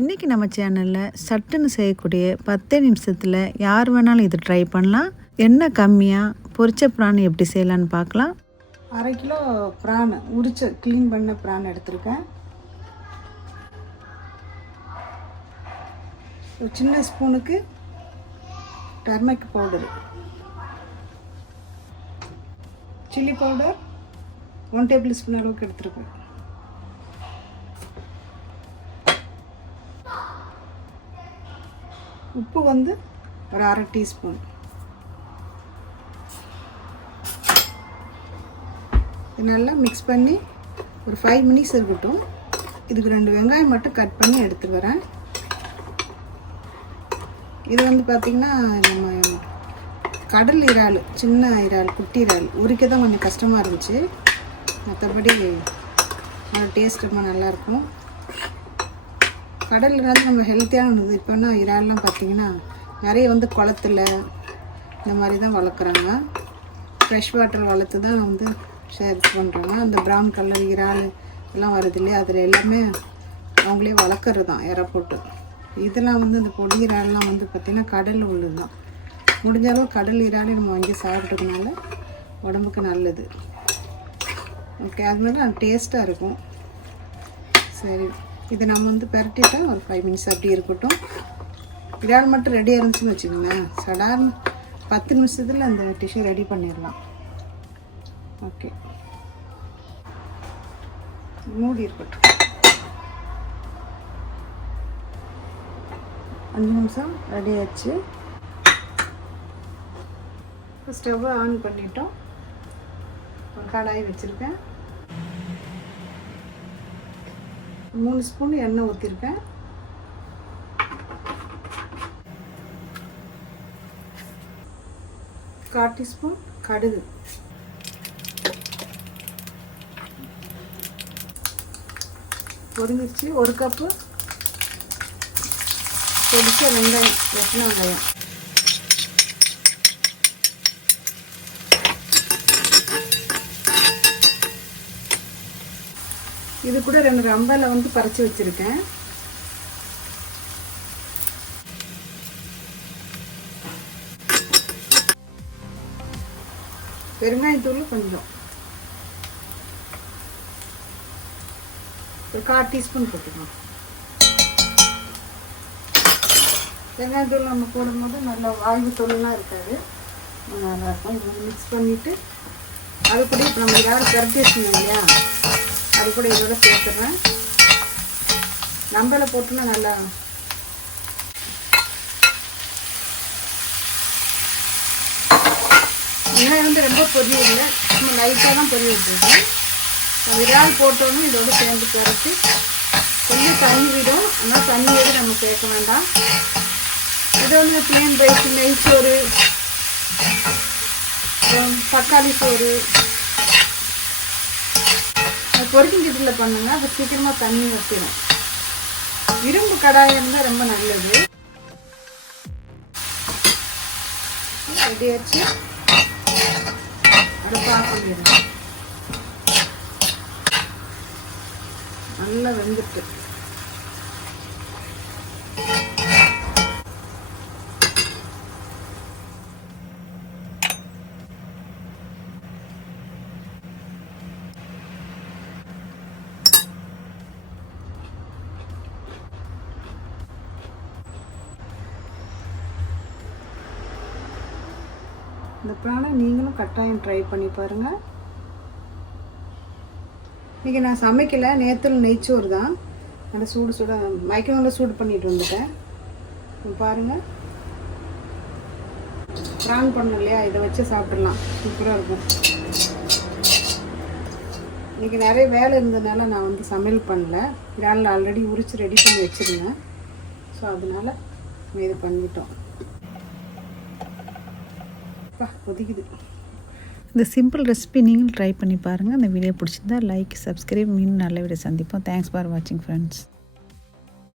இன்றைக்கி நம்ம சேனலில் சட்டுன்னு செய்யக்கூடிய 10 நிமிஷத்தில் யார் வேணாலும் இது ட்ரை பண்ணலாம். எண்ணெய் கம்மியாக பொரிச்ச ப்ரான் எப்படி செய்யலான்னு பார்க்கலாம். 1/2 கிலோ ப்ரான் உரிச்ச க்ளீன் பண்ண ப்ரான் எடுத்திருக்கேன். ஒரு சின்ன ஸ்பூனுக்கு turmeric powder, chilli powder 1 table spoon அளவுக்கு எடுத்துருக்கேன். உப்பு வந்து ஒரு 1/2 டீஸ்பூன். இது நல்லா மிக்ஸ் பண்ணி ஒரு 5 மினிட்ஸ் இருக்கட்டும். இதுக்கு 2 வெங்காயம் மட்டும் கட் பண்ணி எடுத்துட்டு வரேன். இது வந்து பார்த்திங்கன்னா நம்ம கடல் இறால், சின்ன இறால், குட்டி இறால் உரிக்க தான் கொஞ்சம் கஷ்டமாக இருந்துச்சு. மற்றபடி டேஸ்ட் ரொம்ப நல்லாயிருக்கும். கடல் இறால் நம்ம ஹெல்த்தியானது. இப்போனா இறால்லாம் பார்த்திங்கன்னா நிறைய வந்து குளத்துல இந்த மாதிரி தான் வளர்க்குறாங்க. ஃப்ரெஷ் வாட்டர் வளர்த்து தான் வந்து இது பண்ணுறாங்க. அந்த ப்ரௌன் கலர் இறால் எல்லாம் வருது இல்லையா, அதில் எல்லாமே அவங்களே வளர்க்குறது தான் இறை போட்டு. இதெல்லாம் வந்து இந்த பொடி இறால்லாம் வந்து பார்த்திங்கன்னா கடலில் உள்ளது தான். முடிஞ்சாலும் கடல் இறாலே நம்ம வாங்கி சாப்பிட்றதுனால உடம்புக்கு நல்லது. ஓகே, அதனால டேஸ்ட்டாக இருக்கும். சரி, இது நம்ம வந்து பரட்டிட்டா ஒரு 5 மினிட்ஸ் அப்படி இருக்கட்டும். இறால் மட்டும் ரெடியாக இருந்துச்சுன்னு வச்சுக்கோங்களேன், சடார்னு 10 நிமிஷத்தில் அந்த டிஷ்யூ ரெடி பண்ணிடலாம். ஓகே, மூடி இருக்கட்டும். 5 நிமிஷம் ரெடி ஆச்சு. ஸ்டவ்வை ஆன் பண்ணிட்டோம். ஒரு கடாய் வச்சுருக்கேன். 3 ஸ்பூன் எண்ணெய் ஊற்றிருக்கேன். கால் டீஸ்பூன் கடுகு, பொரிஞ்சிருச்சு. 1 கப்பு பொரிச்ச வெங்காயம், வெட்டின வெங்காயம். இது கூட 2 ரம்பலை வந்து பறித்து வச்சுருக்கேன். பெருங்காயத்தூள் கொஞ்சம், ஒரு 1/4 டீஸ்பூன் போட்டுக்கணும். பெருங்காயத்தூள் நம்ம போடும்போது நல்லா வாய்வு தூள்லாம் இருக்காது, நல்லாயிருக்கும். இது மிக்ஸ் பண்ணிவிட்டு அது கூட இப்போ நம்ம யாரும் பரட்டி வச்சுக்கணும் இல்லையா, அது கூட இதோட சேர்த்துறேன். நம்பலை போட்டுன்னா நல்லா வெங்காயம் வந்து ரொம்ப பொரியல, நம்ம லைட்டாக தான் பொரிய வச்சுருக்கேன். இறால் போட்டோன்னு இதோட சேர்ந்து பரட்டி கொஞ்சம் தண்ணி விடும். ஆனால் தண்ணி எதுவும் நம்ம சேர்க்க வேண்டாம். இது வந்து பிளேன் ரைஸ், நெய்ச்சோறு, தக்காளி சோறு, பொரிக்கிங்கிட்டில் பண்ணுங்க. அது சீக்கிரமாக தண்ணி வச்சிடும். இரும்பு கடாய் இருந்தால் ரொம்ப நல்லது. ரெடி ஆச்சு. அடுப்பு ஆஃப் பண்ணிடுறேன். நல்லா வெந்துட்டு இந்த ப்ரானை நீங்களும் கட்டாயம் ட்ரை பண்ணி பாருங்கள். இன்றைக்கி நான் சமைக்கலை, நேற்றுல நெய்ச்சோறு தான். நல்லா சூடு மைக்ரோவேவில் சூடு பண்ணிட்டு வந்துட்டேன். பாருங்கள், ப்ரான் பண்ணோம் இல்லையா, இதை வச்சு சாப்பிட்றலாம். சூப்பராக இருக்கும். இன்றைக்கி நிறைய வேலை இருந்ததுனால நான் வந்து சமையல் பண்ணல. இறால் ஆல்ரெடி உரித்து ரெடி பண்ணி வச்சுருந்தேன். ஸோ அதனால் இது பண்ணிட்டோம். ஒதுக்குது. இந்த சிம்பிள் ரெசிபி நீங்களும் ட்ரை பண்ணி பாருங்கள். அந்த வீடியோ பிடிச்சிருந்தா லைக், சப்ஸ்கிரைப். மீண்டும் நல்ல வீடியோ சந்திப்போம். தேங்க்ஸ் ஃபார் வாட்சிங் ஃப்ரெண்ட்ஸ்.